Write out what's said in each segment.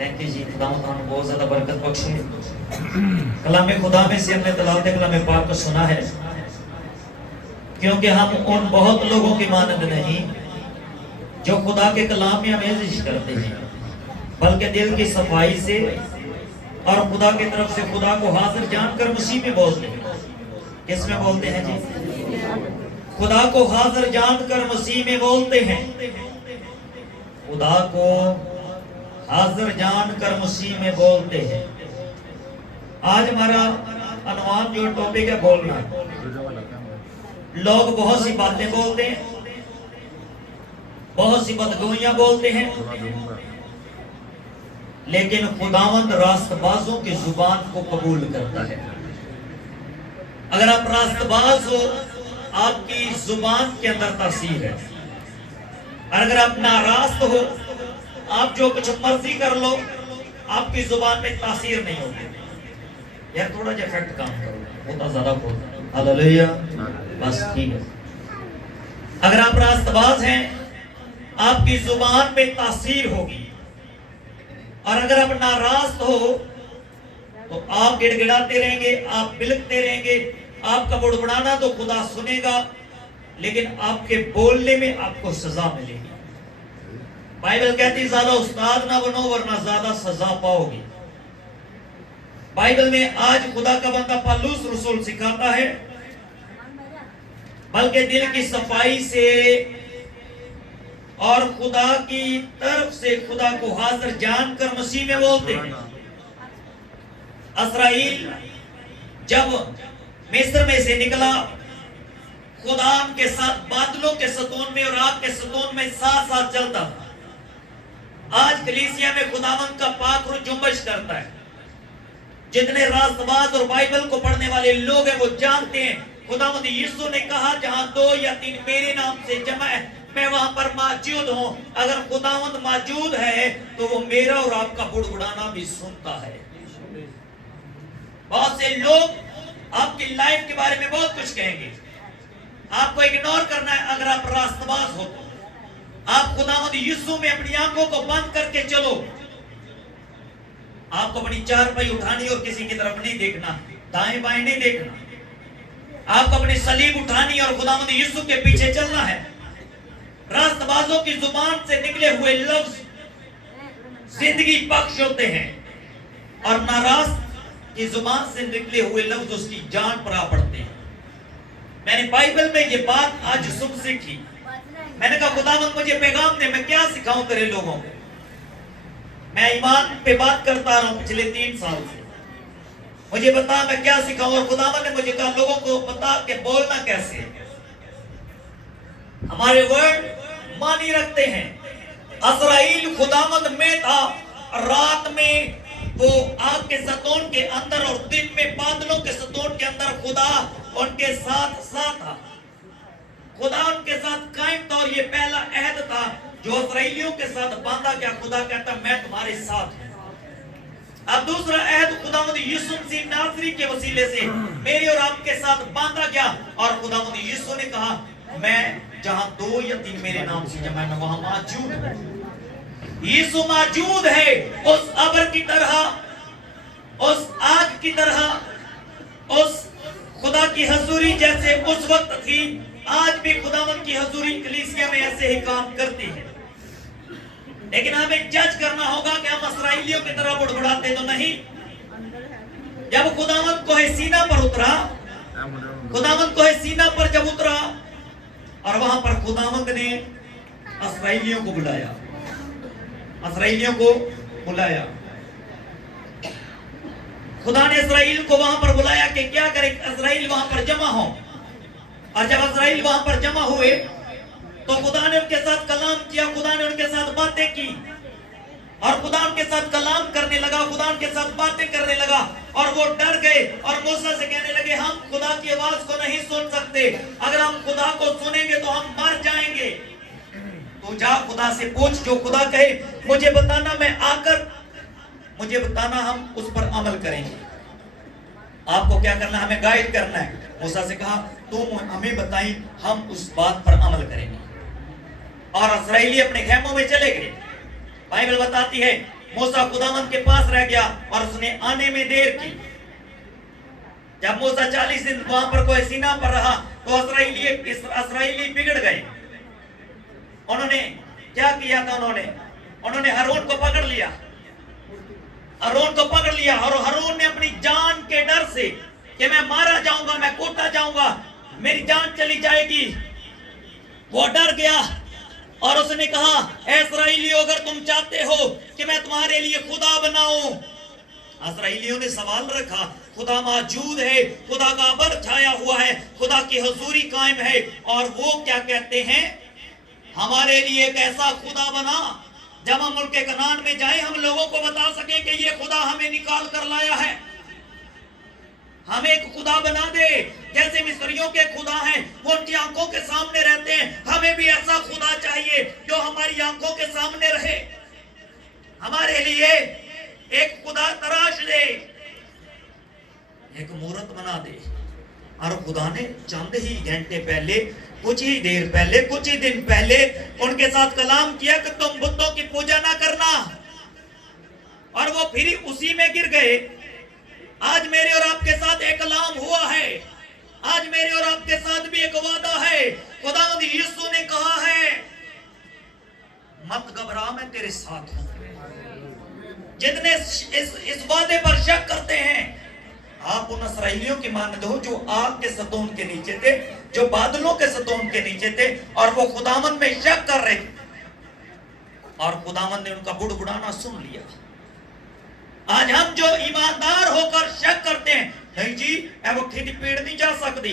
Thank you जी। खुदा तुहानू बहुत ज्यादा बरकत बख्शे। कलाम खुदा में से हमने तलावत कलाम पाक को सुना है, क्योंकि हम उन बहुत लोगों की मानद नहीं जो खुदा के कलाम में आमेज़िश करते हैं, बल्कि दिल की सफाई से और खुदा की तरफ से खुदा को हाजिर जानकर मसीह में बोलते हैं। किस में बोलते हैं जी? खुदा को हाजिर जानकर मसीह में बोलते हैं। खुदा को हाजिर जानकर मसीह में बोलते हैं। आज हमारा अनुमान जो टॉपिक है बोलना है। लोग बहुत सी बातें बोलते हैं, बहुत सी बदगोइयां बोलते हैं, लेकिन खुदावंद रास्तबाजों की जुबान को कबूल करता है। अगर आप रास्तबाज हो, आपकी जुबान के अंदर तासीर है। और अगर आप नारास्त हो, आप जो कुछ मर्जी कर लो, आपकी जुबान में तासीर नहीं होगी। यार थोड़ा सा इफेक्ट काम करो, बहुत ज्यादा बोल। हालेलुया, बस ठीक है। अगर आप रास्तबाज हैं, आपकी जुबान में तासीर होगी। और अगर आप नाराज हो तो आप गिड़गिड़ाते रहेंगे, आप बिलखते रहेंगे। आपका बुड़बुड़ाना तो खुदा सुनेगा, लेकिन आपके बोलने में आपको सजा मिलेगी। बाइबल कहती ज्यादा उस्ताद ना बनो वरना ज्यादा सजा पाओगे। बाइबल में आज खुदा का बंदा पौलुस रसूल सिखाता है, बल्कि दिल की सफाई से और खुदा की तरफ से खुदा को हाजिर जानकर मसीह में बोलते हैं। इस्राएल जब मिस्र में से निकला, खुदा के साथ बादलों के सतून में और आग के सतून में साथ साथ चलता था। आज कलीसिया में खुदावंद का पाक रूह जुम्बश करता है। जितने रास्तबाज और बाइबल को पढ़ने वाले लोग हैं वो जानते हैं खुदावंद यीशु ने कहा, जहां 2 या 3 मेरे नाम से जमा है, मैं वहां पर मौजूद हूं। अगर खुदावंद मौजूद है तो वो मेरा और आपका बुड़बुड़ाना भी सुनता है। बहुत से लोग आपकी लाइफ के बारे में बहुत कुछ कहेंगे, आपको इग्नोर करना है। अगर आप रास्तबाज हो तो आप खुदावंद यीशु में अपनी आंखों को बंद करके चलो। आपको अपनी चारपाई उठानी और किसी की तरफ नहीं देखना, दाएं बाएं नहीं देखना। आपको अपनी सलीब उठानी और खुदावंद यीशु के पीछे चलना है। रास्तबाजों की जुबान से निकले हुए लफ्ज जिंदगी बख्श होते हैं, और नाराज की जुबान से निकले हुए लफ्ज उसकी जान पर आ पड़ते हैं। मैंने बाइबल में ये बात आज सुबह सीखी। मैंने कहा खुदावंद मुझे पैगाम दे, मैं क्या सिखाऊं तेरे लोगों को। मैं ईमान पे बात करता रहा हूं पिछले 3 साल से। मुझे बता मैं क्या सिखाऊं। और खुदावंद ने मुझे कहा लोगों को बता के बोलना कैसे है। हमारे वर्ड मानी रखते हैं। इस्राएल खुदावंद में था, रात में वो आग के सतून के अंदर और दिन में बादलों के सतून के अंदर खुदा उनके साथ साथ था। खुदा उनके साथ कायम था, और ये पहला अहद था जो इस्राएलियों के साथ बांधा गया। खुदा कहता मैं तुम्हारे साथ हूं। अब दूसरा अहद खुदावंद यीशु मसीह नासरी के वसीले से मेरे और आपके साथ बांधा गया, और खुदावंद यीशु ने कहा मैं जहां 2 या 3 मेरे नाम से जमा मैं वहां मौजूद हूं। यीशु मौजूद है उस अबर की तरह, उस आग की तरह, उस खुदा की हजूरी जैसे उस वक्त थी, आज भी खुदावंद की हजूरी कलीसिया में ऐसे ही काम करती है। लेकिन हमें जज करना होगा कि हम इस्राएलियों की तरह बुड़बुड़ाते तो नहीं। जब खुदावंद कोहे सीना पर उतरा, खुदावंद कोहे सीना पर जब उतरा, और वहां पर खुदावंद ने इस्राएलियों को बुलाया, इस्राएलियों को बुलाया। खुदा ने इस्राएल को वहां पर बुलाया कि क्या करे, इस्राएल वहां पर जमा हो। और जब इस्राएल वहां पर जमा हुए तो खुदा ने उनके साथ कलाम किया, खुदा ने उनके साथ बातें की, और खुदा उनके साथ कलाम करने लगा, खुदा उनके साथ बातें करने लगा। और वो डर गए और मूसा से कहने लगे हम खुदा की आवाज को नहीं सुन सकते, अगर हम खुदा को सुनेंगे तो हम मर जाएंगे। तो जा खुदा से पूछ, जो खुदा कहे मुझे बताना, मैं आकर मुझे बताना, हम उस पर अमल करेंगे। आपको क्या करना, हमें गाइड करना है। मूसा से कहा तुम हमें बताई, हम उस बात पर अमल करेंगे। और इस्राएली अपने खेमों में चले गए। बाइबल बताती है मूसा खुदावंद के पास रह गया और उसने आने में देर की। जब मूसा 40 दिन वहां पर कोई सीना पर रहा तो इस्राएली बिगड़ गए। उन्होंने क्या किया था? उन्होंने हारून को पकड़ लिया। हारून को पकड़ लिया और हारून ने अपनी जान के डर से कि मैं मारा जाऊंगा, मैं कूटा जाऊंगा, मेरी जान चली जाएगी, वो डर गया और उसने कहा, इस्राएलियों अगर तुम चाहते हो कि मैं तुम्हारे लिए खुदा बनाऊं। इस्राएलियों ने सवाल रखा, खुदा मौजूद है, खुदा का बर छाया हुआ है, खुदा की हुजूरी कायम है, और वो क्या कहते हैं, हमारे लिए एक ऐसा खुदा बना जब हम मुल्क कनान में जाए हम लोगों को बता सके कि ये खुदा हमें निकाल कर लाया है। हमें एक खुदा बना दे जैसे मिस्रियों के खुदा हैं, वो उनकी आंखों के सामने रहते हैं। हमें भी ऐसा खुदा चाहिए जो हमारी आंखों के सामने रहे। हमारे लिए एक खुदा तराश दे, एक मूर्त बना दे। और खुदा ने चंद ही घंटे पहले, कुछ ही देर पहले, कुछ ही दिन पहले उनके साथ कलाम किया कि तुम बुतों की पूजा ना करना, और वो फिर उसी में गिर गए। आज मेरे और आपके साथ एक कलाम हुआ है, आज मेरे और आपके साथ भी एक वादा है। खुदावंद यीशु ने कहा है, मत घबरा, मैं तेरे साथ हूं। जितने इस वादे पर शक करते हैं, आप उन इस्राएलियों की मानद हो जो आग के सतून के नीचे थे, जो बादलों के सतून के नीचे थे, और वो खुदावंद में शक कर रहे थे, और खुदावंद ने उनका बुड़बुड़ाना सुन लिया। आज हम जो ईमानदार होकर शक करते हैं, नहीं जी वो खेती पेड़ नहीं जा सकती,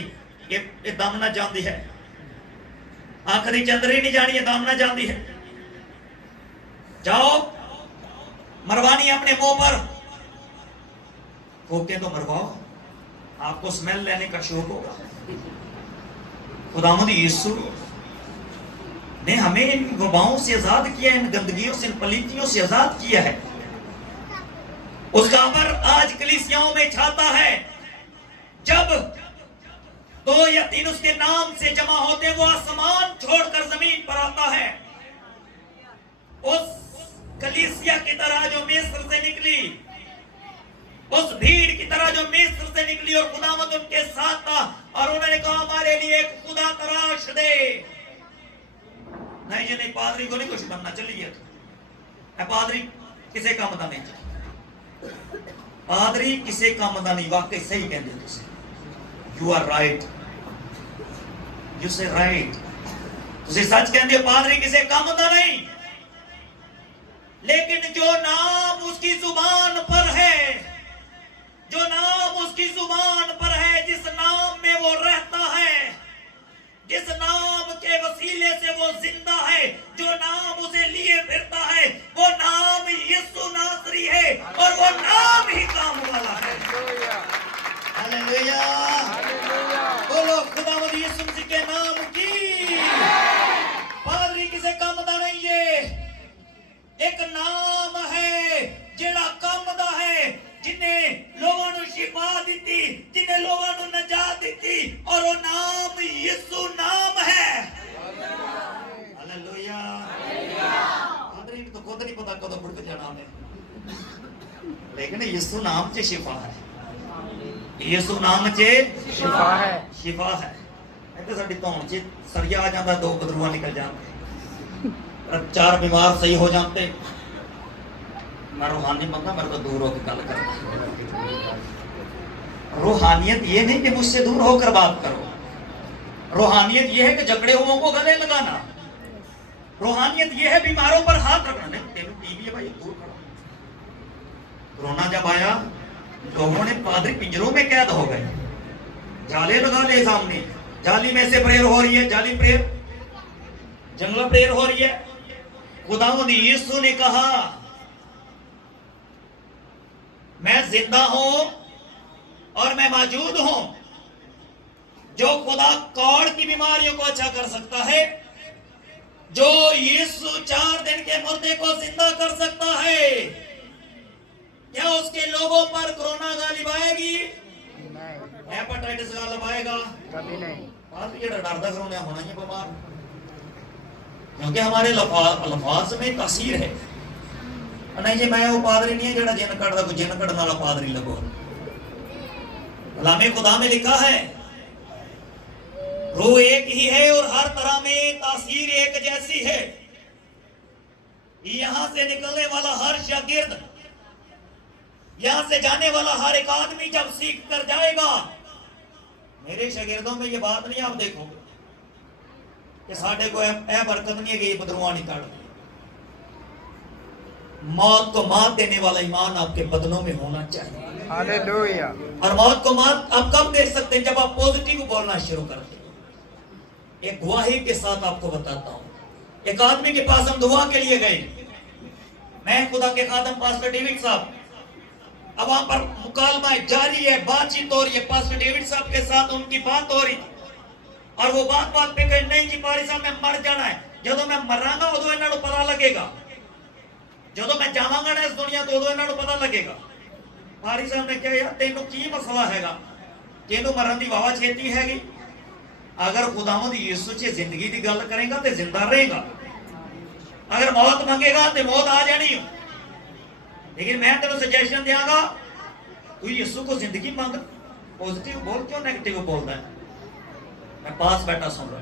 ये दम ना जाती है, आखिरी चंद्री नहीं जानी, ये दम ना जाती है। जाओ मरवानी अपने मुंह पर, फूके तो मरवाओ, आपको स्मेल लेने का शौक होगा। खुदावंद यीशु ने हमें इन वबाओं से आजाद किया, इन गंदगियों से, इन पलीतियों से आजाद किया है। उसका अमर आज कलीसियाओं में छाता है। जब 2 या 3 उसके नाम से जमा होते, वो आसमान छोड़कर जमीन पर आता है। उस कलीसिया की तरह जो मिस्र से निकली, उस भीड़ की तरह जो मिस्र से निकली, और खुदावंद उनके साथ था, और उन्होंने कहा, हमारे लिए एक खुदा तराश दे। नहीं जी नहीं, पादरी को नहीं कुछ बनना, चलिए पादरी किसे काम का नहीं, पादरी किसे काम का नहीं। वाकई सही कहते हो तुम, यू आर राइट, यू से राइट, तुम सच कहते हो, पादरी किसे काम का नहीं। लेकिन जो नाम उसकी जुबान पर है, जो नाम उसकी जुबान पर है, जिस नाम में वो रहता है, जिस नाम के वसीले से वो जिंदा है, जो नाम उसे लिए फिरता है, वो नाम यीशु नासरी है, और वो नाम ही काम वाला है। हालेलुया, बोलो खुदावंद यीशु मसीह के नाम की। पादरी किसे काम दा नहीं है, एक नाम है जेड़ा काम दा है, जिन्हें लोगों ने शिफा दी, जिन्हें लोगों ने नजात दी, और वो नाम यीशु नाम है। हालेलुया, पादरी को तो खुद नहीं पता कदों बुढ़ जाना है, लेकिन यीशु नाम से शिफा है, यीशु नाम से शिफा है, शिफा है। इतने साड़ी धौन च सरिया आ जाता, 2 बदरूआ निकल जाते, 4 बीमार सही हो जाते। मैं रूहानी बंदा, मेरे तो दूर होकर गल करना। रूहानियत ये नहीं कि मुझसे दूर होकर बात करो, रूहानियत ये है कि झगड़े हुओं को गले लगाना, रूहानियत ये है बीमारों पर हाथ रखना। नहीं तेरे टीवी है भाई, दूर करो। कोरोना जब आया, लोगों ने पादरी पिंजरों में कैद हो गए, जाले लगा ले सामने, जाली में से प्रेयर हो रही है, जाली प्रेयर, जंगला प्रेयर हो रही है। खुदावंद यीशु ने कहा, मैं जिंदा हूं और मैं मौजूद हूं। जो खुदा कौड़ की बीमारियों को अच्छा कर सकता है, जो यीशु 4 दिन के मुर्दे को जिंदा कर सकता है, क्या उसके लोगों पर कोरोना गालिब आएगी? हेपेटाइटिस गालिब आएगा? कभी नहीं। आज ये डरदा कोरोना होना ही बीमार, क्योंकि हमारे लफाज में तासीर है। नहीं जी मैं वो पादरी नहीं है जेड़ा जिन कटदा कोई जिन कटने वाला पादरी लगो। कलामे खुदा में लिखा है रूह एक ही है और हर तरह में तासीर एक जैसी है। यहां से निकलने वाला हर शागिर्द, यहां से जाने वाला हर एक आदमी जब सीख कर जाएगा, मेरे शागिर्दों में ये बात नहीं आप देखोगे कि साढ़े को ए बरकत नहीं है कि ये बदरुआ नहीं काट। मौत को मात देने वाला ईमान आपके बदनों में होना चाहिए। हालेलुया। और मौत को मात आप कब देख सकते हैं? जब आप पॉजिटिव बोलना शुरू करते हैं। एक गवाही के साथ आपको बताता हूं। एक आदमी के पास हम दुआ के लिए गए, मैं खुदा के खादम पास्टर डेविड साहब, अब वहां पर मुकालमा जारी है, बातचीत हो रही है, पास्टर डेविड साहब के साथ उनकी बात हो रही थी और वो बात बात पे कहे नहीं जी पारी साहब मैं मर जाना है, जो मैं मरांगा उदो इन्हां नूं पता लगेगा, जो मैं जावांगा ना इस दुनिया तो उदो इन्हां नूं पता लगेगा। पारी साहब ने कहा यार तेनों की मसला हैगा, तेनों मरन दी वावा छेती हैगी, अगर खुदावंद यीशु च जिंदगी दी गल करेगा तो जिंदा रहेगा, अगर मौत मंगेगा तो मौत आ जानी है। लेकिन मैं तेरे सजेशन देंगा तू यीशु को जिंदगी मांग, पॉजिटिव बोल, क्यों नेगेटिव बोलता है? मैं पास बैठा सुन रहा,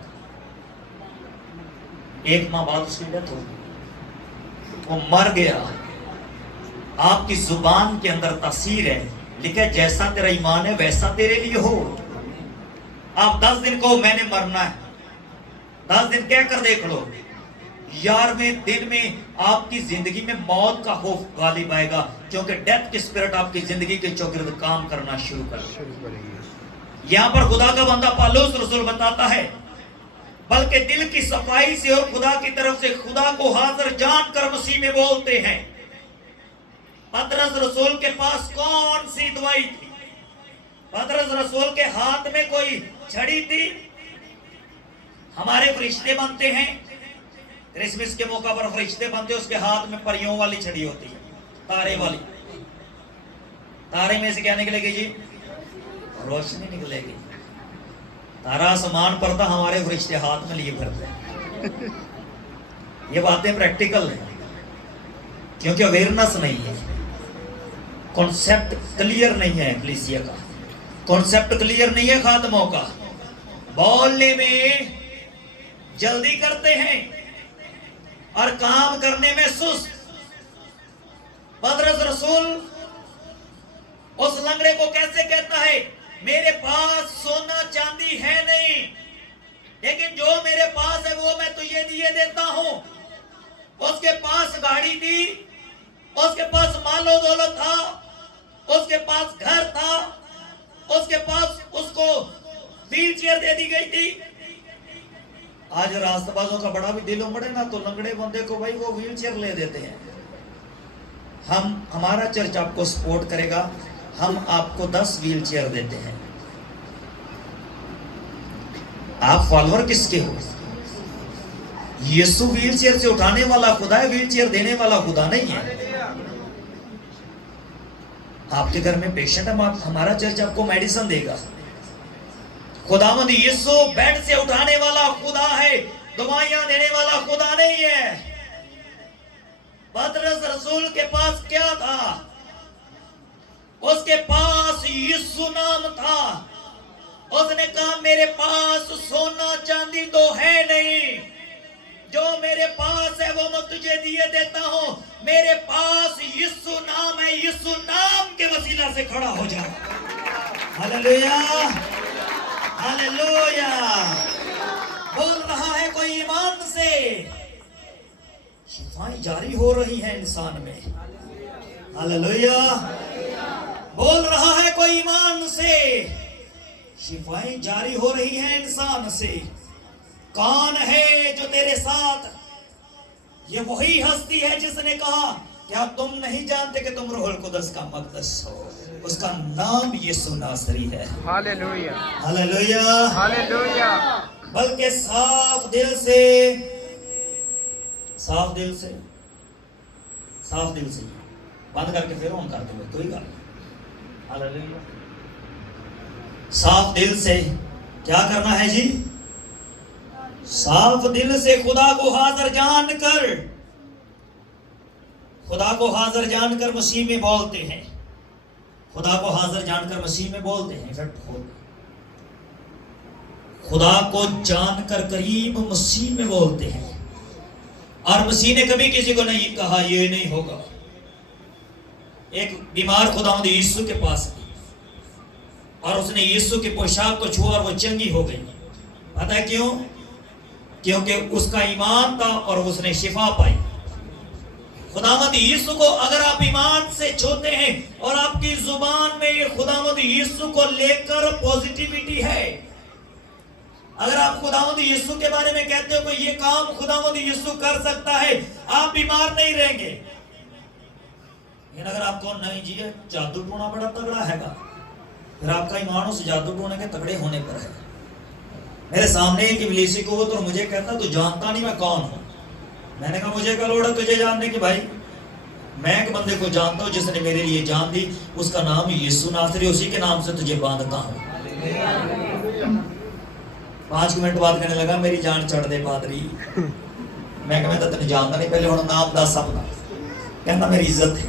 एक माह बाद उसकी डेथ हो गई, वो मर गया। आपकी जुबान के अंदर तासीर है, लिखा है जैसा तेरा ईमान है वैसा तेरे लिए हो। आप 10 दिन कहो मैंने मरना है, 10 दिन कह कर देख लो, 11वें दिन में आपकी जिंदगी में मौत का खौफ गालिब आएगा, क्योंकि डेथ की स्पिरिट आपकी जिंदगी के चौगिर्द काम करना शुरू करेगी। यहां पर खुदा का बंदा पौलुस रसूल बताता है, बल्कि दिल की सफाई से और खुदा की तरफ से खुदा को हाजिर जानकर मसीह में बोलते हैं। पतरस रसूल के पास कौन सी दवाई थी? पतरस रसूल के हाथ में कोई छड़ी थी? हमारे फरिश्ते बनते हैं, क्रिसमस के मौका पर फरिश्ते बनते, उसके हाथ में परियों वाली छड़ी होती है, तारे वाली। तारे में से क्या निकलेगी जी? रोशनी निकलेगी। तारा आसमान पर था, हमारे फरिश्ते हाथ में लिए फिरते। ये बातें प्रैक्टिकल है, क्योंकि अवेयरनेस नहीं है, कॉन्सेप्ट क्लियर नहीं है, एक्लीसिया का कॉन्सेप्ट क्लियर नहीं है। खात्मों का बोलने में जल्दी करते हैं और काम करने में सुस्त। पतरस रसूल उस लंगड़े को कैसे कहता है, मेरे पास सोना चांदी है नहीं, लेकिन जो मेरे पास है वो मैं तुझे दिए देता हूं। उसके पास गाड़ी थी, उसके पास मालो दौलत था, उसके पास घर था, उसके पास उसको व्हील चेयर दे दी गई थी। आज रास्तबाजों का बड़ा भी दिल उमड़े ना तो लंगड़े बंदे को भाई वो व्हील चेयर ले देते हैं। हमारा चर्च आपको सपोर्ट करेगा, हम आपको 10 व्हील चेयर देते हैं। आप फॉलोअर किसके हो? यीशु व्हील चेयर से उठाने वाला खुदा है, व्हील चेयर देने वाला खुदा नहीं है। आपके घर में पेशेंट है, हमारा चर्च आपको मेडिसिन देगा। खुदावंद यीशु बेड से उठाने वाला खुदा है, दवाइयां देने वाला खुदा नहीं है। पतरस रसूल के पास क्या था? उसके पास यीशु नाम था। उसने कहा मेरे पास सोना चांदी तो है नहीं, जो मेरे पास है वो मैं तुझे दिए देता हूं। मेरे पास यीशु नाम है, यीशु नाम के वसीला से खड़ा हो जा। Hallelujah, hallelujah. बोल रहा है कोई ईमान से, शिफाएं जारी हो रही हैं इंसान में। हालेलुया। बोल रहा है कोई ईमान से, शिफाएं जारी हो रही हैं इंसान से। कौन है जो तेरे साथ? ये वही हस्ती है जिसने कहा क्या तुम नहीं जानते कि तुम रूहुल कुदस का मक़दस हो? उसका नाम यीशु नासरी है। Hallelujah, hallelujah, hallelujah. बल्कि साफ दिल से, साफ दिल से, साफ दिल से बंद करके फिर ऑन करते हुए कोई गल। हालेलुया। साफ दिल से क्या करना है जी? साफ दिल से खुदा को हाजिर जान कर खुदा को हाजिर जानकर मसीह में बोलते हैं, खुदा को हाजिर जानकर मसीह में बोलते हैं, खुदा को जानकर करीब मसीह में बोलते हैं। और मसीह ने कभी किसी को नहीं कहा ये नहीं होगा। एक बीमार खुदावंद यीशु के पास गई और उसने यीशु की पोशाक को छुआ और वो चंगी हो गई। पता है क्यों? क्योंकि उसका ईमान था और उसने शिफा पाई। खुदावंद यीशु को अगर आप ईमान से छूते हैं और आपकी जुबान में ये खुदावंद यीशु को लेकर पॉजिटिविटी है, अगर आप खुदावंद यीशु के बारे में कहते हो कि ये काम खुदावंद यीशु कर सकता है, आप बीमार नहीं रहेंगे। लेकिन अगर आपको नहीं जी जादू टोना बड़ा तगड़ा हैगा, फिर आपका ईमान उस जादू टोने के तगड़े होने पर है। मेरे सामने एक इब्लीसी को तो मुझे कहता तू जानता नहीं मैं कौन हूं। मैंने कहा मुझे क्या लोड़ है तुझे जानने की भाई, मैं एक बंदे को जानता हूं जिसने मेरे लिए जान दी, उसका नाम यीशु नासरी, उसी के नाम से तुझे बांधता हूं। 5 मिनट बाद कहने लगा मेरी जान चढ़ दे पादरी। मैं कहा मैं तो तेन जानता नहीं, पहले हुण नाम दस अपना। कहता मेरी इज्जत है,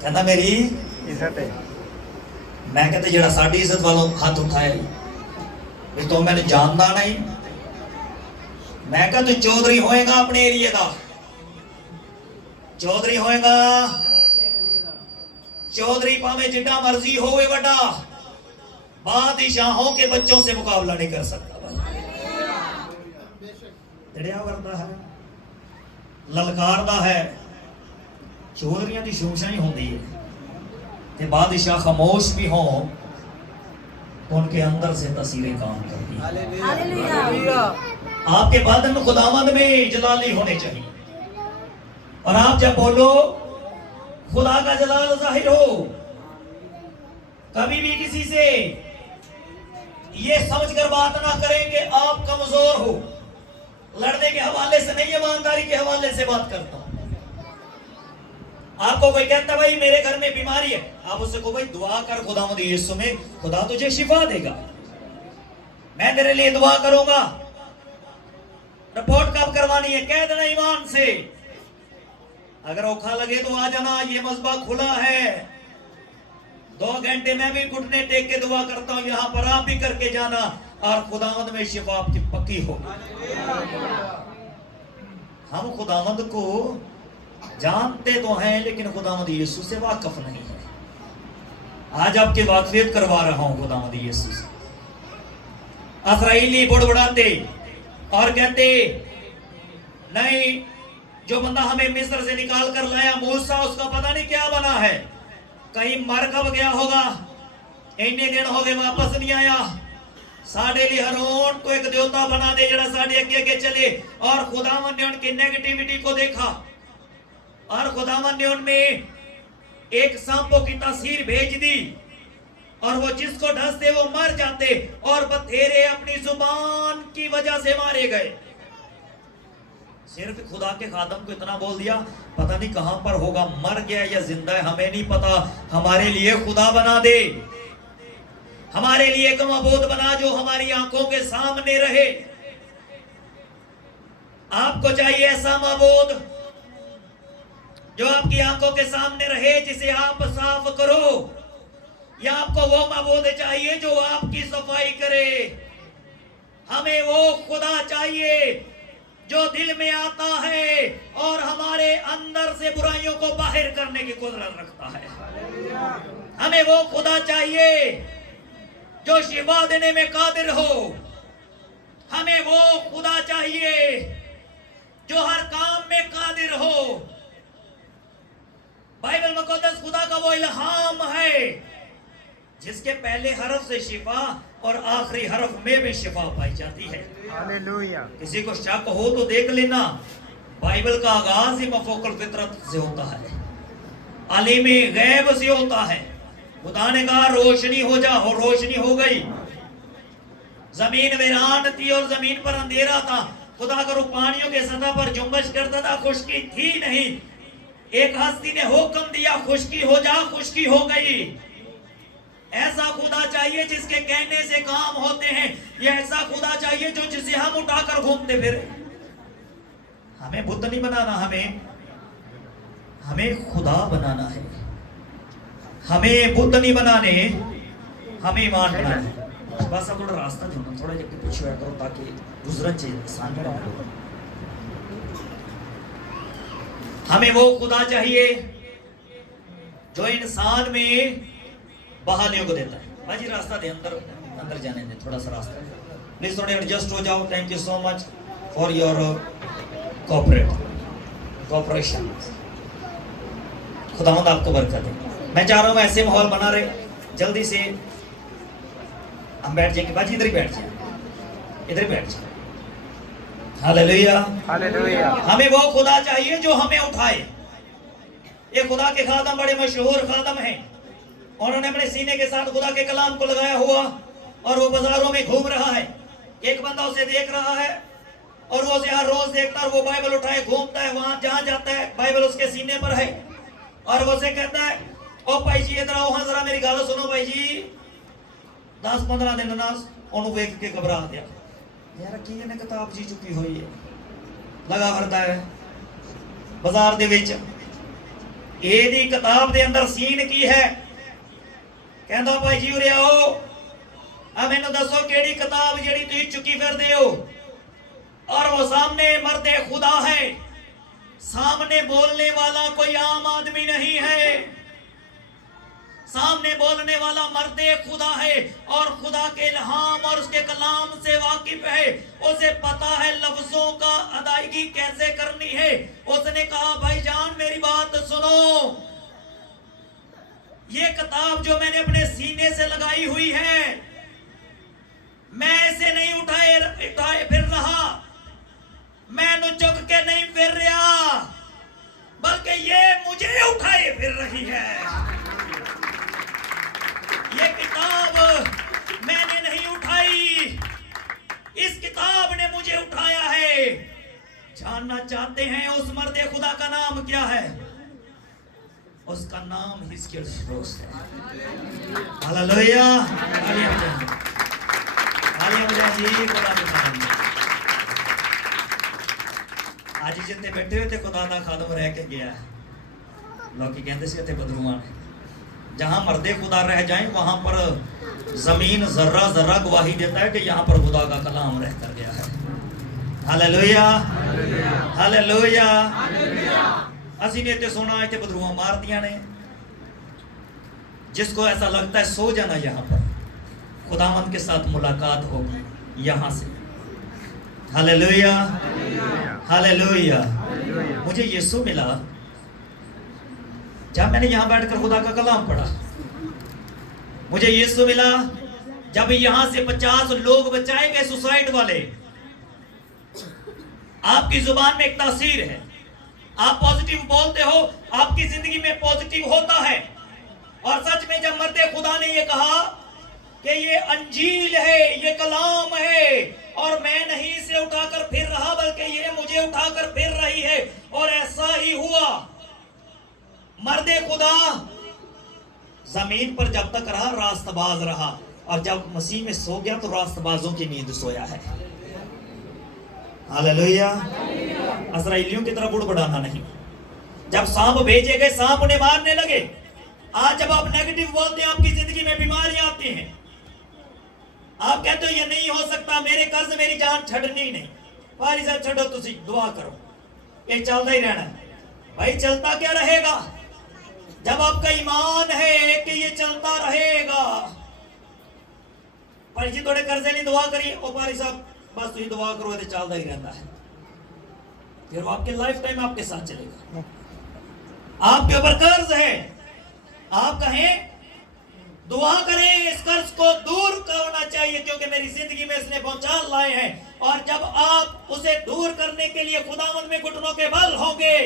कहता मेरी इज्जत है। मैं कहते जेड़ा साडी इज्जत वालों हाथ उठाए भी तो मैंने जानता नहीं। मैं कहा तू चौधरी होएगा अपने एरिए का, चौधरी होएगा। चौधरी भावे जितना मर्जी होवे बड़ा, बादशाहों के बच्चों से मुकाबला नहीं कर सकता। डरिया करता है, ललकारदा है। चौधरियां दी शूशा ही होंदी है ते बादशाह खामोश भी हो तो उनके अंदर से तस्वीरें काम करती हैं। हालेलुया। आपके बदन खुदावंद में जलाली होने चाहिए और आप जब बोलो खुदा का जलाल जाहिर हो। कभी भी किसी से ये समझकर बात ना करें कि आप कमजोर हो। लड़ने के हवाले से नहीं, ईमानदारी के हवाले से बात करता हूं। आपको कोई कहता भाई मेरे घर में बीमारी है, आप उससे कहो भाई दुआ कर खुदावंद यीशु में, खुदा तुझे शिफा देगा, मैं तेरे लिए दुआ करूंगा। रिपोर्ट कब करवानी है कह देना ईमान से। अगर औखा लगे तो आ जाना, ये मस्बा खुला है। 2 घंटे मैं भी घुटने टेक के दुआ करता हूं, यहां पर आप भी करके जाना और खुदावंद में शिफा आपकी पक्की होगी। हम खुदावंद को जानते तो हैं लेकिन खुदावंद यीशु से वाकिफ नहीं है। आज आपके वाकफियत करवा रहा हूं खुदावंद यीशु से। इस्राएली बुड़बुड़ाते और कहते नहीं, जो बंदा हमें मिस्र से निकाल कर लाया मूसा, उसका पता नहीं क्या बना है, कहीं मर कब गया होगा, इतने दिन हो गए वापस नहीं आया। साडे लिए हरोन को एक देवता बना दे जरा साडे अगे अगे चले। और खुदावन ने उनकी नेगेटिविटी को देखा और खुदावन ने उनमें एक सांपों की तस्वीर भेज दी और वो जिसको ढसते वो मर जाते और बथेरे अपनी जुबान की वजह से मारे गए। सिर्फ खुदा के खादम को इतना बोल दिया, पता नहीं कहां पर होगा, मर गया या जिंदा है हमें नहीं पता, हमारे लिए खुदा बना दे, हमारे लिए एक मबूद बना जो हमारी आंखों के सामने रहे। आपको चाहिए ऐसा मबूद जो आपकी आंखों के सामने रहे, जिसे आप साफ करो, या आपको वो मबूद चाहिए जो आपकी सफाई करे? हमें वो खुदा चाहिए जो दिल में आता है और हमारे अंदर से बुराइयों को बाहर करने की कुदरत रखता है। हमें वो खुदा चाहिए जो शिफा देने में कादिर हो। हमें वो खुदा चाहिए जो हर काम में कादिर हो। बाइबल मुकद्दस खुदा का वो इल्हाम है जिसके पहले हरफ से शिफा और आखिरी हरफ में भी शिफा पाई जाती है। हालेलुया। किसी को शक हो तो देख लेना, बाइबल का आगाज ही मफौकल फितरत से होता है, आलिमी गैब से होता है। खुदा ने कहा रोशनी हो जा, हो रोशनी हो गई। जमीन वीरान थी और जमीन पर अंधेरा था। खुदा करो पानियों के सतह पर जुम्बश करता था, खुश्की थी नहीं। एक हस्ती ने हुक्म दिया खुश्की हो जा, खुश्की हो गई। ऐसा खुदा चाहिए जिसके कहने से काम होते हैं। ये ऐसा खुदा चाहिए जो जिसे हम उठाकर घूमते फिरे। हमें बुत नहीं बनाना, हमें खुदा बनाना है, हमें बुद्ध नहीं बनाने, हमें ईमान बनाना है। बस अब थोड़ा रास्ता जो ना थोड़ा जगह पीछे करो ताकि गुजरन चाहिए आसान बना। हमें वो खुदा चाहिए जो इंसान में बहालियों को देता है। भाजी रास्ता दे, अंदर अंदर जाने दे, थोड़ा सा रास्ता प्लीज, थोड़े एडजस्ट हो जाओ। Thank you so much for your cooperation. खुदावंद आपको बरकत दे। मैं चाह रहा हूँ ऐसे माहौल बना रहे, जल्दी से हम बैठ जाएंगे। बाजी इधर ही बैठ जाए, इधर ही बैठ जाए। Hallelujah, hallelujah. हमें वो खुदा चाहिए जो हमें उठाए। ये खुदा के खादम बड़े मशहूर खादम हैं। उन्होंने अपने सीने के साथ खुदा के कलाम को लगाया हुआ और वो बाजारों में घूम रहा है। एक बंदा उसे देख रहा है और वो उसे हर रोज देखता है और वो बाइबल उठाए घूमता है, वहां जहां जाता है बाइबल उसके सीने पर है और वो उसे कहता है, ओ भाई जी इधर आओ, हाँ जरा मेरी गल सुनो भाई जी। 10-15 दिन ना ਉਹਨੂੰ ਵੇਖ ਕੇ ਘਬਰਾ ਗਿਆ, ਯਾਰ ਕੀ ਇਹਨੇ ਕਿਤਾਬ ਜੀ ਚੁੱਕੀ ਹੋਈ ਹੈ, ਲਗਾ ਫਿਰਦਾ ਹੈ ਬਾਜ਼ਾਰ ਦੇ ਵਿੱਚ। ਇਹਦੀ ਕਿਤਾਬ ਦੇ ਅੰਦਰ ਸੀਨ ਕੀ ਹੈ? ਕਹਿੰਦਾ ਭਾਈ ਜੀ ਉਰੇ ਆਓ, ਆ ਮੈਨੂੰ ਦੱਸੋ ਕਿਹੜੀ किताब ਜਿਹੜੀ ਤੁਸੀਂ ਚੁੱਕੀ ਫਿਰਦੇ ਹੋ? और वो सामने मर्दे खुदा है, सामने बोलने वाला कोई आम आदमी नहीं है, सामने बोलने वाला मर्दे खुदा है और खुदा के इल्हाम और उसके कलाम से वाकिफ है। उसे पता है लफ्जों का अदायगी कैसे करनी है। उसने कहा भाईजान मेरी बात सुनो, ये किताब जो मैंने अपने सीने से लगाई हुई है, मैं इसे नहीं उठाए फिर रहा, मैं चुक के नहीं फिर रहा, बल्कि ये मुझे उठाए फिर रही है। ये किताब मैंने नहीं उठाई, इस किताब ने मुझे उठाया है। जानना चाहते हैं उस मर्दे खुदा का नाम क्या है? उसका नाम हिजकिय्याह है। हालेलुया, हालेलुया जी। खुदा के खादम आज जितने बैठे हुए थे खुदा का खादम रह के गया है। लोग कहते से थे बदरुआन, जहां मर्दे खुदा रह जाएं वहां पर जमीन जर्रा जर्रा गवाही देता है कि यहाँ पर खुदा का कलाम रह कर गया है। Hallelujah, hallelujah. असी ने इतने सोना इतने बदरुआ मार दिया ने, जिसको ऐसा लगता है सो जाना यहाँ पर खुदावंद के साथ मुलाकात होगी यहाँ से। Hallelujah, hallelujah. मुझे यीशु मिला जब मैंने यहां बैठकर खुदा का कलाम पढ़ा। मुझे यीशु मिला जब यहां से 50 लोग बचाए गए सुसाइड वाले। आपकी जुबान में एक तासीर है, आप पॉजिटिव बोलते हो, आपकी जिंदगी में पॉजिटिव होता है। और सच में जब मर्दे खुदा ने ये कहा कि ये अंजील है, ये कलाम है और मैं नहीं इसे उठाकर फिर रहा बल्कि ये मुझे उठाकर फिर रही है, और ऐसा ही हुआ। मर्दे खुदा जमीन पर जब तक रहा रास्तबाज रहा, और जब मसीह में सो गया तो रास्तबाजों की नींद सोया है। हालेलुया। इस्राएलियों की तरह बुड़बड़ाना नहीं। जब सांप भेजे गए सांप उन्हें मारने लगे। आज जब आप नेगेटिव बोलते हैं आपकी जिंदगी में बीमारियां आती हैं, आप कहते हो ये नहीं हो सकता, मेरे कर्ज मेरी जान छड़नी नहीं। पारी साहब छड़ो, तुसी दुआ करो, ये चलता ही रहना है। भाई चलता क्या रहेगा जब आपका ईमान है कि ये चलता रहेगा। पर जी थोड़े कर्जे नहीं दुआ करिए, ओ पारी साहब बस तुम दुआ करो तो चलता ही रहता है, फिर वो आपके लाइफ टाइम आपके साथ चलेगा। आपके ऊपर कर्ज है, आप कहें दुआ करें इस कर्ज को दूर करना चाहिए क्योंकि मेरी जिंदगी में इसने पहुंचा लाए हैं। और जब आप उसे दूर करने के लिए खुदावंद में घुटनों के बल होंगे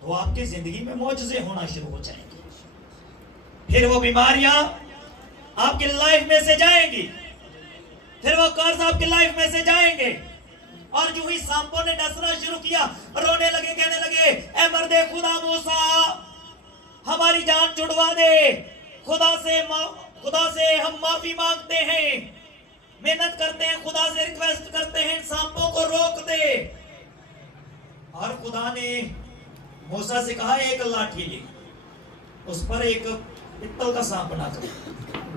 तो आपकी जिंदगी में मौजूज़े होना शुरू हो जाएंगे। फिर वो बीमारियां आपकी लाइफ में से जाएंगी, फिर वो कर्ज आपकी लाइफ में से जाएंगे। और जो ही सांपों ने डसना शुरू किया, रोने लगे, कहने लगे ए मर्दे खुदा मूसा हमारी जान छुड़वा दे, खुदा से हम माफी मांगते हैं, मेहनत करते हैं, खुदा से रिक्वेस्ट करते हैं सांपों को रोक दे। और खुदा ने मूसा से कहा एक लाठी ले, उस पर एक पित्तल का सांप बना कर,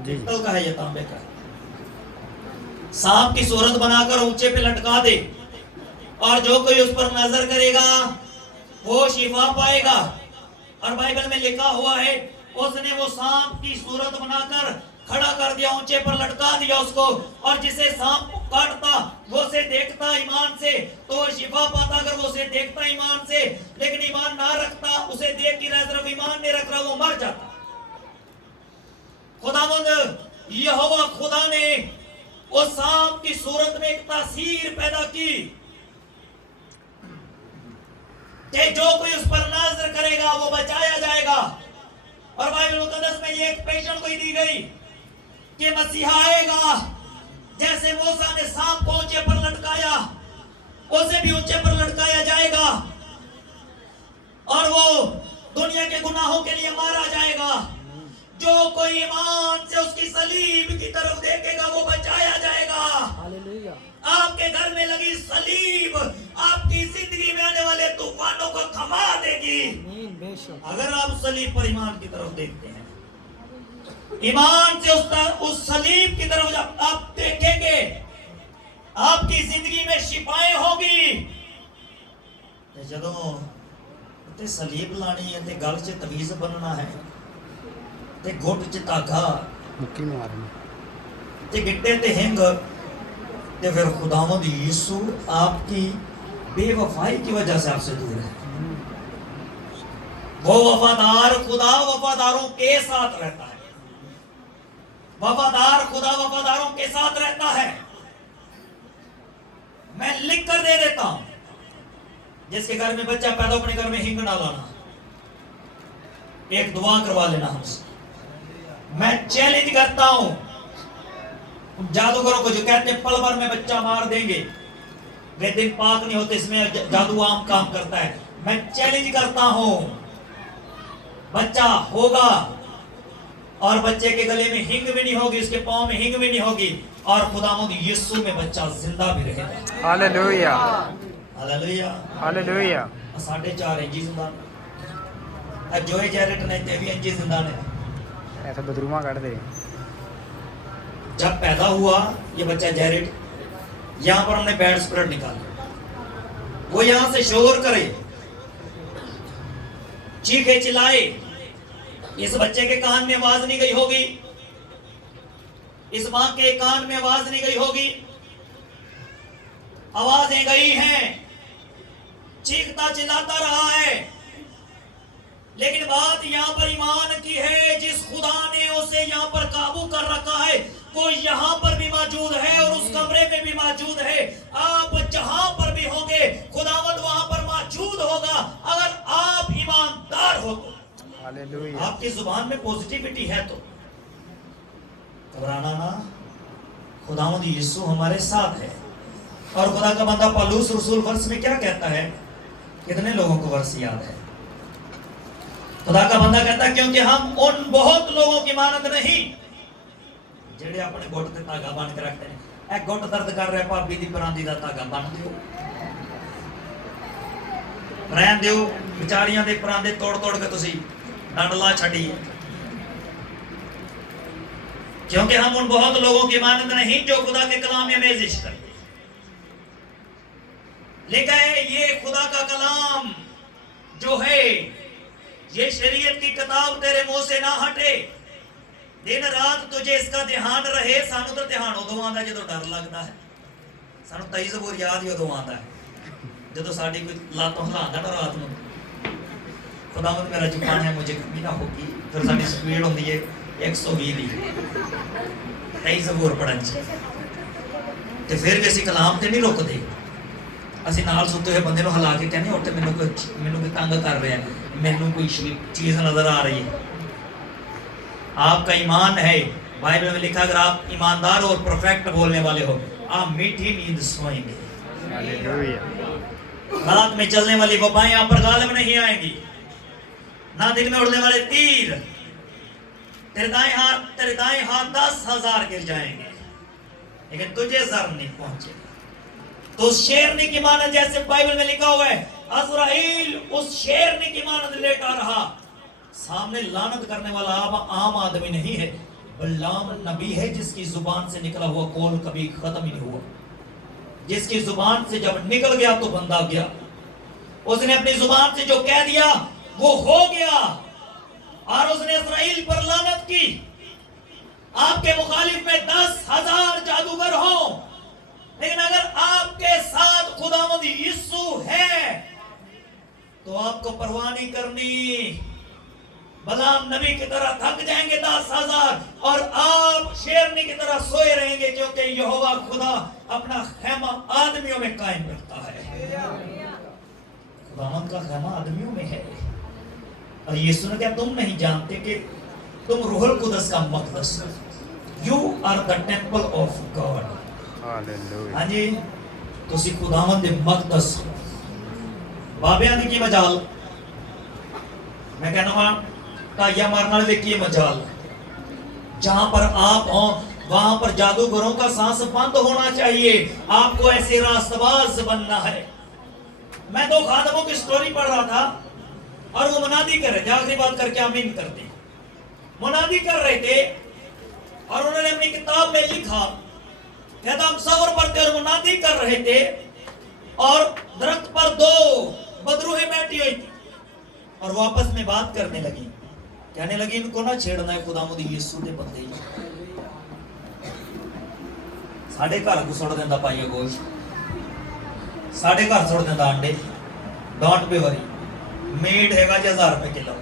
पित्तल का है या तांबे का, सांप की सूरत बनाकर ऊंचे पे लटका दे, और जो कोई उस पर नजर करेगा वो शिफा पाएगा। और बाइबल में लिखा हुआ है उसने वो सांप की सूरत बनाकर खड़ा कर दिया, ऊंचे पर लटका दिया उसको, और जिसे सांप काटता वो उसे देखता ईमान से तो वो शिफा पाता। अगर वो उसे देखता ईमान से लेकिन ईमान ना रखता, उसे देख के सिर्फ ईमान नहीं रख रहा, वो मर जाता। खुदावंद यहोवा खुदा ने उस सांप की सूरत में एक तासीर पैदा की कि जो कोई उस पर नजर करेगा वो बचाया जाएगा। और बाइबल मुकद्दस में ये एक पेशेंट को दी गई कि मसीहा आएगा, जैसे मूसा ने सांप को ऊंचे पर लटकाया उसे भी ऊंचे पर लटकाया जाएगा, और वो दुनिया के गुनाहों के लिए मारा जाएगा। जो कोई ईमान से उसकी सलीब की तरफ देखेगा वो बचाया जाएगा। हालेलुया। आपके घर में लगी सलीब आपकी जिंदगी में आने वाले तूफानों को थमा देगी, आमीन बेशक। अगर आप सलीब पर ईमान की तरफ देखते हैं। ईमान से उस सलीब की तरफ जब आप देखेंगे आपकी जिंदगी में शिफाएं होगी। जदों ते सलीब लानी है, ते गल च तवीज बनना है, ते घुट च धागा, मुक्की मारनी, ते गिट्टे ते हिंग, ते फिर खुदावंद यीशु आपकी बेवफाई की वजह से आपसे दूर है। वो वफादार खुदा वफादारों के साथ रहता है, वफादार खुदा वफादारों के साथ रहता है। मैं लिख कर दे देता हूं, जिसके घर में बच्चा पैदा अपने घर में हिंग ना लाना, एक दुआ करवा लेना हमसे। मैं चैलेंज करता हूं उन जादूगरों को जो कहते हैं पल भर में बच्चा मार देंगे, वे दिन पाक नहीं होते, इसमें जादू आम काम करता है। मैं चैलेंज करता हूं बच्चा होगा और बच्चे के गले में हिंग भी नहीं होगी, उसके पांव में हिंग भी नहीं होगी, और खुदावंद यीशु में बच्चा जिंदा भी रहेगा। Hallelujah, hallelujah, hallelujah. 4.5 इंची जिंदा जोए जैरेट ने 23 इंची जिंदा ने। ऐसा बदरूमा काट दे। जब पैदा हुआ ये बच्चा जैरेट, यहाँ पर हमने बैड स्प्रेड निकाला, वो यहाँ से शोर करे, चीखे चिल्लाए, इस बच्चे के कान में आवाज नहीं गई होगी, इस मां के कान में आवाज नहीं गई होगी, आवाजें गई हैं, चीखता चिल्लाता रहा है। लेकिन बात यहाँ पर ईमान की है, जिस खुदा ने उसे यहाँ पर काबू कर रखा है वो यहाँ पर भी मौजूद है और उस कमरे में भी मौजूद है। आप जहां पर भी होंगे खुदावंद वहां पर मौजूद होगा, अगर आप ईमानदार हो तो। हालेलुया। आपकी जुबान में पॉजिटिविटी है तो घबराना ना, खुदावंद यीशु हमारे साथ है। और खुदा का बंदा पौलुस रसूल वर्ष में क्या कहता है, कितने लोगों को वर्ष याद है? खुदा का बंदा कहता है क्योंकि हम उन बहुत लोगों की मानद नहीं जेड़े अपने गुट ते धागा बन के रखते हैं। गुट दर्द कर रहा, भाभी दी परांदी दा धागा बन दियो, रहन दियो, बेचारियां दे परांदे तोड़ तोड़ के तुसी डंडला छड़ी है। क्योंकि हम उन बहुत लोगों की मानद नहीं जो खुदा के कलाम में आमेजिश करते। लिखा है ये खुदा का कलाम जो है, ये शरीयत की किताब तेरे मुंह से ना हटे, दिन रात तुझे इसका ध्यान रहे। सानू तो ध्यान उदों आंदा जो डर लगता है, सानू 23 ज़बूर याद ही उदों आता है जो साड़ी कोई लातों हिलांदा ना रात में, खुदावंद मेरा जुबान है मुझे कमी ना होगी। फिर साडी स्पीड होंदी है 120 दी 23 ज़बूर पढ़न च, ते फिर भी असीं कलाम ते नहीं रुकदे। ਅਸੀਂ ਨਾਲ ਸੁੱਤੇ ਹੋਏ ਬੰਦੇ ਨੂੰ ਹਿਲਾ ਕੇ ਕਹਿੰਦੇ ਉੱਠ, ਮੈਨੂੰ ਕੋਈ ਤੰਗ ਕਰ ਰਿਹਾ ਹੈ, ਮੈਨੂੰ कोई चीज नजर आ रही है। आपका ईमान है, बाइबल में लिखा अगर आप ईमानदार और परफेक्ट बोलने वाले हो आप मीठी नींद सोएंगे। हालेलुया। रात में चलने वाली वबाएं आप पर गालिब नहीं आएंगी, ना दिन में उड़ने वाले तीर, तेरे दाएं हाथ 10,000 गिर जाएंगे लेकिन तुझे जर नहीं पहुंचेगा। तो शेरनी की मानद जैसे बाइबल में लिखा हुआ है अज़राइल उस शेरनी की मानद लेटा रहा। सामने लानत करने वाला आम आदमी नहीं है, बल्लाम नबी है, जिसकी जुबान से निकला हुआ कौल कभी खत्म ही नहीं हुआ, जिसकी जुबान से जब निकल गया तो बंदा गया। उसने अपनी जुबान से जो कह दिया वो हो गया, और उसने इस्राएल पर लानत की। आपके मुखालिफ में 10,000 जादूगर हो, लेकिन अगर आपके साथ खुदावंद यीशु है तो आपको परवाह नहीं करनी। बलाम नबी की तरह थक जाएंगे 10,000 और आप शेरनी की तरह सोए रहेंगे, क्योंकि यहोवा खुदा अपना खेमा आदमियों में कायम रखता है। खुदावंद का खेमा आदमियों में है। और यीशु ने क्या तुम नहीं जानते कि तुम रूहुल कुदस का मक़दस, you are the temple of God. Hallelujah. हाँ जी, तुसी खुदावंद दे मक़दस बाबियां दी की मजाल। मैं कहना वा ताया मारने वाले की मजाल। जहां पर आप हो वहां पर जादूगरों का सांस बंद होना चाहिए। आपको ऐसे रास्तबाज बनना है। मैं 2 खादमों की स्टोरी पढ़ रहा था और वो मुनादी कर रहे थे, आखिरी बात करके आमीन करते। मुनादी कर रहे थे और उन्होंने अपनी किताब में लिखा, कहता हम सफर पर कर मुनादी कर रहे थे और दरख्त पर 2 बदरूहें बैठी हुई थी और वो आपस में बात करने लगी। कहने लगी इनको ना छेड़ना है, खुदावंद यीशु दे बंदे साडे घर को सुट देंदा पाइया गोश्त, साडे घर सुट देंदा अंडे, डोंट बी वरी, मीट हैगा 1000 रुपए किलो।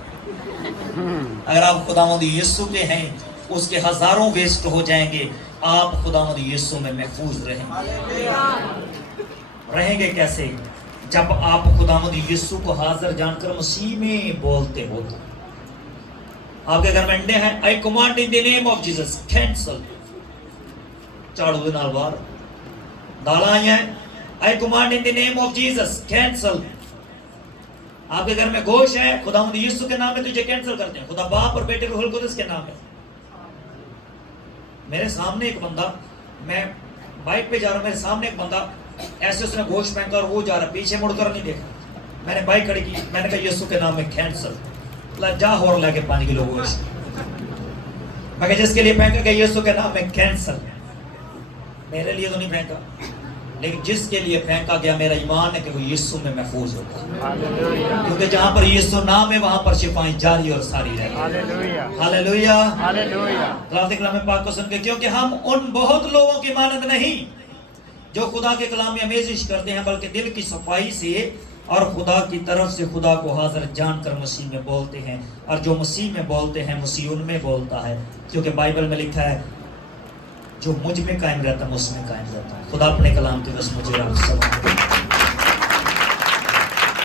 अगर आप खुदावंद यीशु के हैं उसके हजारों वेस्ट हो जाएंगे, आप खुदावंद यीशु में महफूज रहेंगे। रहेंगे कैसे? जब आप खुदावंद यीशु को हाजिर जानकर मसीह में बोलते हो। तो आपके घर में अंडे हैं, आई command in the name of Jesus cancel. झाड़ू दे नाल बाहर दाला आई हैं, आई command in the name of Jesus cancel. आपके घर में गोश्त है, खुदावंद यीशु के नाम में तुझे कैंसिल करते हैं। खुदा बाप और बेटे रूहुल कुदस के नाम में। मेरे सामने एक बंदा, मैं बाइक पे जा रहा हूं, मेरे सामने एक बंदा ऐसे उसने गोश्त फेंका और वो जा रहा, पीछे मुड़कर नहीं देखा। मैंने बाइक खड़ी की, मैंने कहा यीशु के नाम में कैंसिल। जा और लाके 5 किलो गोश्त। मैं कहा जिसके लिए फेंका गया यीशु के नाम में कैंसिल। मेरे लिए तो नहीं फेंका, लेकिन जिसके लिए फेंका गया मेरा ईमान है कि वो यीशु में महफूज होगा। क्योंकि जहां पर यीशु नाम है वहां पर शिफाएं जारी और सारी रहती। हालेलुया। हालेलुया। हालेलुया। कलाम पाक को सुन के, क्योंकि हम उन बहुत लोगों की मानद नहीं जो खुदा के कलाम में अमेजिश करते हैं, बल्कि दिल की सफाई से और खुदा की तरफ से खुदा को हाजिर जानकर मसीह में बोलते हैं। और जो मसीह में बोलते हैं मसीह उनमें बोलता है, क्योंकि बाइबल में लिखा है जो मुझ में कायम रहता है उसमें कायम रहता है। खुदा अपने कलाम के बस मुझे